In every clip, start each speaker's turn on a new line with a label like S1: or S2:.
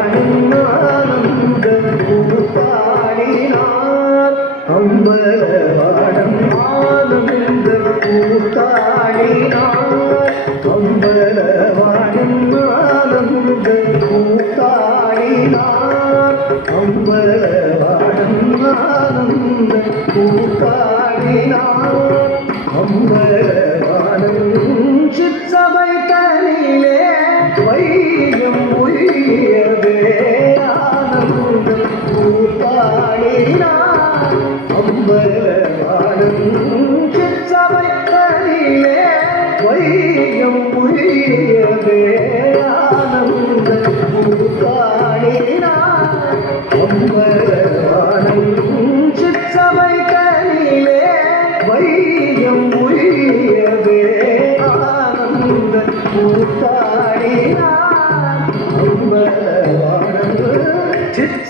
S1: வாழும் ஆனந்த கூத்தாடினார். அம்பலவாடம் ஆனந்த கூத்தாடினார் அம்பலவாடம் ஆனந்த கூத்தாடினார் அம்பலவாடம் அம்பலவாடம் சிற்சபை தனிலே வையம் உயவே சிற்சபை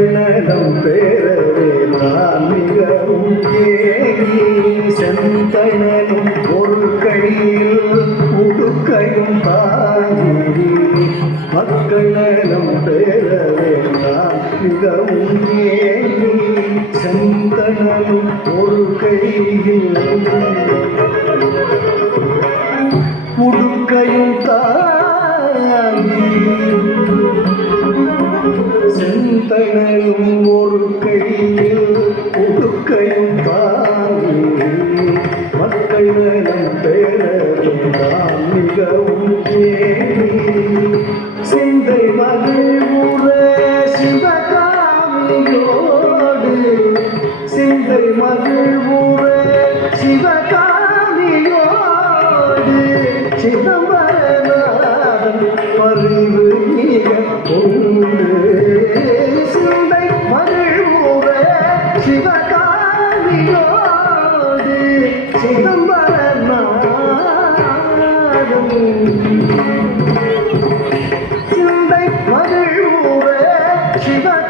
S1: மக்கள் நலம் பெறவே நான் மிகவும் ஏங்கி செந்தனும் ஒரு உடுக்கையும் தாங்கி மக்கள் நலம் பெறவே நான் மிகவும் ஏங்கி செந்தனும் பொருட்களில் உடுக்கையும் தாங்கி சிந்தை மகிழ் உற சிவகாமியோடு சிதம்பரநாதன் பரிவு மிக உண்டு சிந்தை மகிழ் சிவகாமியோடு சிதம்பரநாதன். சிந்தை மகிழ்வுற சிவகாமியோடு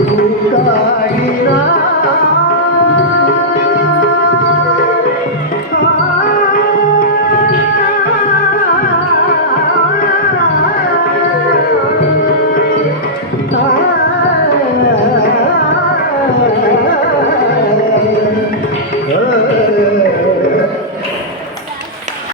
S1: கூத்தாடினார்